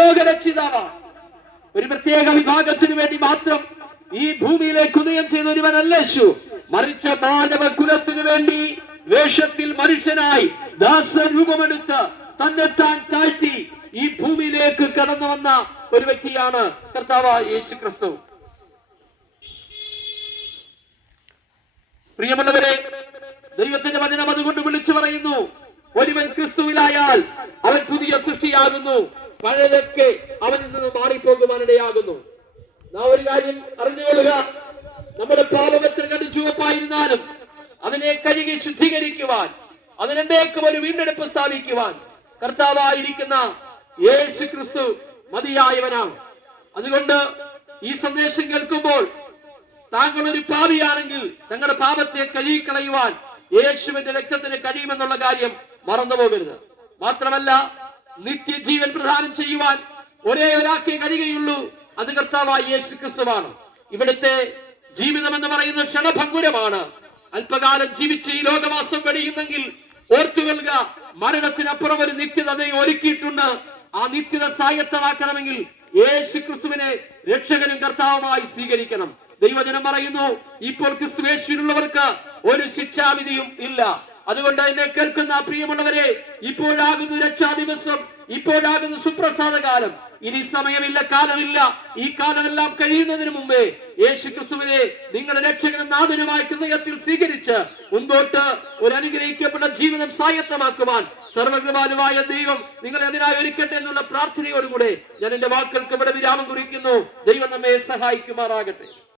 ലോകരക്ഷിതാവാണ്. ഒരു പ്രത്യേക വിഭാഗത്തിനു വേണ്ടി മാത്രം ഈ ഭൂമിയിലേക്ക് ഉദയം ചെയ്ത ഒരുവനല്ല യേശു. മറിച്ച് മാനവ കുലത്തിനു വേണ്ടി വേഷത്തിൽ മനുഷ്യനായി ദാസരൂപമെടുത്ത് തന്നെ താൻ താഴ്ത്തി ഈ ഭൂമിയിലേക്ക് കടന്നു വന്ന ഒരു വ്യക്തിയാണ് കർത്താവായ യേശു ക്രിസ്തു. പ്രിയമുള്ളവരെ, ദൈവത്തിന്റെ വചനം അതുകൊണ്ട് വിളിച്ചു പറയുന്നു, ഒരുവൻ ക്രിസ്തുവിലായാൽ അവൻ പുതിയ സൃഷ്ടിയാകുന്നു, പഴയതൊക്കെ അവനിൽ നിന്ന് മാറിപ്പോകുവാനിടയാകുന്നു. നാം ഒരു കാര്യം അറിഞ്ഞുകൊള്ളുക, നമ്മുടെ പാപം എത്ര കണ്ടു ചുവപ്പായിരുന്നാലും അതിനെ കഴുകി ശുദ്ധീകരിക്കുവാൻ, അതിനെന്തേക്കും ഒരു വീണ്ടെടുപ്പ് സ്ഥാപിക്കുവാൻ കർത്താവായിരിക്കുന്ന യേശു ക്രിസ്തു മതിയായവനാണ്. അതുകൊണ്ട് ഈ സന്ദേശം കേൾക്കുമ്പോൾ താങ്കൾ ഒരു പാപിയാണെങ്കിൽ തങ്ങളുടെ പാപത്തെ കഴുകിക്കളയുവാൻ യേശുവിന്റെ രക്തത്തിന് കഴിയുമെന്നുള്ള കാര്യം മറന്നു പോകരുത്. മാത്രമല്ല, നിത്യജീവൻ പ്രദാനം ചെയ്യുവാൻ ഒരേ ഒരാൾക്കേ കഴിയുകയുള്ളൂ, അത് കർത്താവായ യേശു ക്രിസ്തുവാണ്. ഇവിടുത്തെ ജീവിതം എന്ന് പറയുന്നത് ക്ഷണഭംഗുരമാണ്. അല്പകാലം ജീവിച്ച് ഈ ലോകവാസം കഴിയുന്നെങ്കിൽ ഓർത്തുകൊള്ളുക, മരണത്തിനപ്പുറം ഒരു നിത്യത ഒരുക്കിയിട്ടുണ്ട്. ആ നിത്യത സ്വായത്തമാക്കണമെങ്കിൽ യേശു ക്രിസ്തുവിനെ രക്ഷകനും കർത്താവുമായി സ്വീകരിക്കണം. ദൈവജനം പറയുന്നു, ഇപ്പോൾ ക്രിസ്തു യേശുവിനുള്ളവർക്ക് ഒരു ശിക്ഷാവിധിയും ഇല്ല. അതുകൊണ്ട് എന്നെ കേൾക്കുന്ന പ്രിയമുള്ളവരെ, ഇപ്പോഴാകുന്നു രക്ഷാ ദിവസം, ഇപ്പോഴാകുന്നു സുപ്രസാദ കാലം. ഇനി സമയമില്ല, കാലമില്ല. ഈ കാലമെല്ലാം കഴിയുന്നതിന് മുമ്പേ യേശു ക്രിസ്തുവിനെ നിങ്ങളുടെ രക്ഷകനും നാഥനുമായ ഹൃദയത്തിൽ സ്വീകരിച്ച് മുൻപോട്ട് ഒരു അനുഗ്രഹിക്കപ്പെട്ട ജീവിതം സ്വായത്തമാക്കുവാൻ സർവകൃപാലുവായ ദൈവം നിങ്ങളെ അതിനായി ഒരുക്കട്ടെ എന്നുള്ള പ്രാർത്ഥനയോടുകൂടെ ഞാൻ എന്റെ വാക്കുകൾക്ക് ഇവിടെ വിരാമം കുറിക്കുന്നു. ദൈവം നമ്മെ സഹായിക്കുമാറാകട്ടെ.